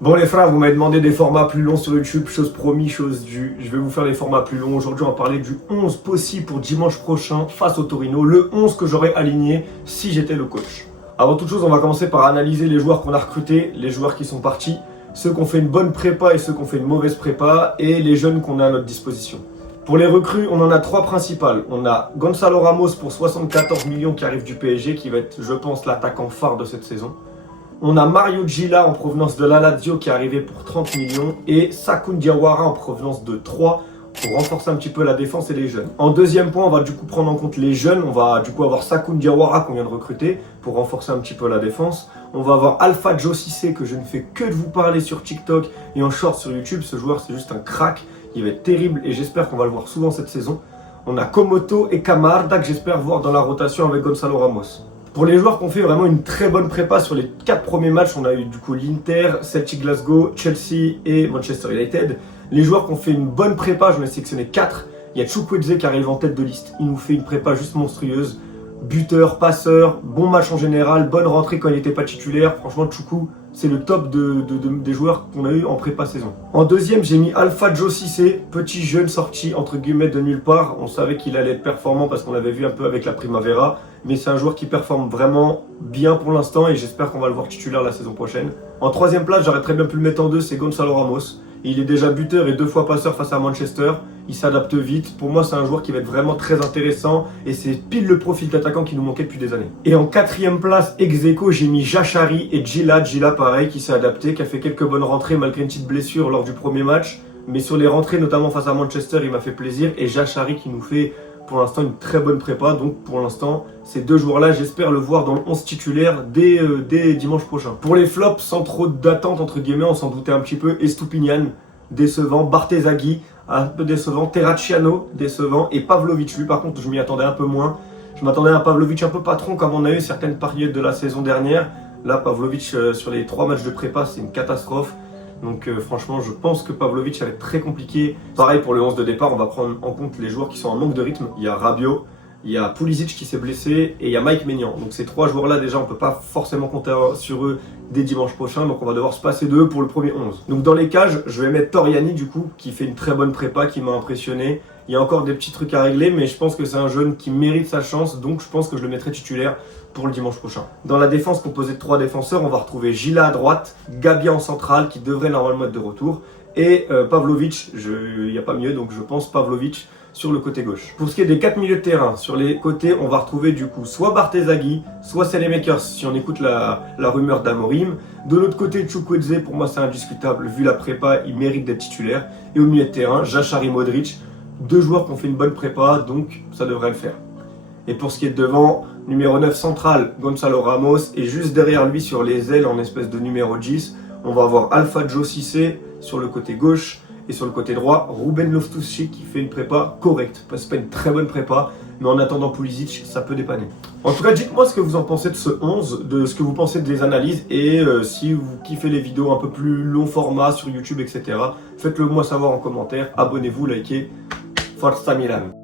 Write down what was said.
Bon les frères, vous m'avez demandé des formats plus longs sur YouTube, chose promis, chose due. Je vais vous faire des formats plus longs. Aujourd'hui, on va parler du 11 possible pour dimanche prochain face au Torino. Le 11 que j'aurais aligné si j'étais le coach. Avant toute chose, on va commencer par analyser les joueurs qu'on a recrutés, les joueurs qui sont partis, ceux qui ont fait une bonne prépa et ceux qui ont fait une mauvaise prépa, et les jeunes qu'on a à notre disposition. Pour les recrues, on en a trois principales. On a Gonzalo Ramos pour 74 millions qui arrive du PSG, qui va être, je pense, l'attaquant phare de cette saison. On a Mario Gila en provenance de la Lazio qui est arrivé pour 30 millions et Sakun Diawara en provenance de 3 pour renforcer un petit peu la défense et les jeunes. En deuxième point, on va du coup prendre en compte les jeunes. On va du coup avoir Sakun Diawara qu'on vient de recruter pour renforcer un petit peu la défense. On va avoir Alpha Joe Cissé que je ne fais que de vous parler sur TikTok et en short sur YouTube. Ce joueur, c'est juste un crack. Il va être terrible et j'espère qu'on va le voir souvent cette saison. On a Komoto et Camarda que j'espère voir dans la rotation avec Gonzalo Ramos. Pour les joueurs qui ont fait vraiment une très bonne prépa sur les 4 premiers matchs, on a eu du coup l'Inter, Celtic Glasgow, Chelsea et Manchester United. Les joueurs qui ont fait une bonne prépa, j'en ai sélectionné 4. Il y a Chukwueze qui arrive en tête de liste. Il nous fait une prépa juste monstrueuse. Buteur, passeur, bon match en général, bonne rentrée quand il n'était pas titulaire. Franchement, Choukou, c'est le top des joueurs qu'on a eu en prépa saison. En deuxième, j'ai mis Alpha Joe Cissé, petit jeune sorti entre guillemets de nulle part. On savait qu'il allait être performant parce qu'on l'avait vu un peu avec la Primavera. Mais c'est un joueur qui performe vraiment bien pour l'instant et j'espère qu'on va le voir titulaire la saison prochaine. En troisième place, j'aurais très bien pu le mettre en 2, c'est Gonzalo Ramos. Il est déjà buteur et 2 fois passeur face à Manchester. Il s'adapte vite. Pour moi, c'est un joueur qui va être vraiment très intéressant et c'est pile le profil d'attaquant qui nous manquait depuis des années. Et en quatrième place, ex aequo, j'ai mis Jachari et Gila. Gila, pareil, qui s'est adapté, qui a fait quelques bonnes rentrées malgré une petite blessure lors du premier match. Mais sur les rentrées, notamment face à Manchester, il m'a fait plaisir. Et Jachari qui nous fait pour l'instant une très bonne prépa. Donc pour l'instant, ces deux joueurs-là, j'espère le voir dans le 11 titulaire dès dimanche prochain. Pour les flops, sans trop d'attente, entre guillemets, on s'en doutait un petit peu. Estupinian, décevant. Bartezaghi, un peu décevant. Terracciano, décevant. Et Pavlovic, lui par contre, je m'y attendais un peu moins. Je m'attendais à un Pavlovic un peu patron comme on a eu certaines périodes de la saison dernière. Là, Pavlovic, sur les 3 matchs de prépa, c'est une catastrophe. Donc franchement, je pense que Pavlovic va être très compliqué. Pareil pour le 11 de départ, on va prendre en compte les joueurs qui sont en manque de rythme. Il y a Rabiot, il y a Pulisic qui s'est blessé et il y a Mike Maignan. Donc ces 3 joueurs-là, déjà, on ne peut pas forcément compter sur eux dès dimanche prochain. Donc on va devoir se passer d'eux pour le premier 11. Donc dans les cages, je vais mettre Toriani du coup, qui fait une très bonne prépa, qui m'a impressionné. Il y a encore des petits trucs à régler, mais je pense que c'est un jeune qui mérite sa chance. Donc je pense que je le mettrai titulaire pour le dimanche prochain. Dans la défense composée de 3 défenseurs, on va retrouver Gila à droite, Gabia en centrale qui devrait normalement être de retour et Pavlovic, il n'y a pas mieux, donc je pense Pavlovic sur le côté gauche. Pour ce qui est des 4 milieux de terrain, sur les côtés, on va retrouver du coup soit Bartezaghi, soit Selemakers si on écoute la rumeur d'Amorim. De l'autre côté, Chukwueze, pour moi c'est indiscutable, vu la prépa, il mérite d'être titulaire. Et au milieu de terrain, Jachari Modric, 2 joueurs qui ont fait une bonne prépa, donc ça devrait le faire. Et pour ce qui est de devant, numéro 9 central, Gonzalo Ramos. Et juste derrière lui, sur les ailes, en espèce de numéro 10, on va avoir Alpha Joe Cissé sur le côté gauche. Et sur le côté droit, Ruben Loftus-Cheek qui fait une prépa correcte. C'est pas une très bonne prépa, mais en attendant Pulisic, ça peut dépanner. En tout cas, dites-moi ce que vous en pensez de ce 11, de ce que vous pensez des analyses. Et si vous kiffez les vidéos un peu plus long format sur YouTube, etc., faites-le moi savoir en commentaire. Abonnez-vous, likez. Forza Milan!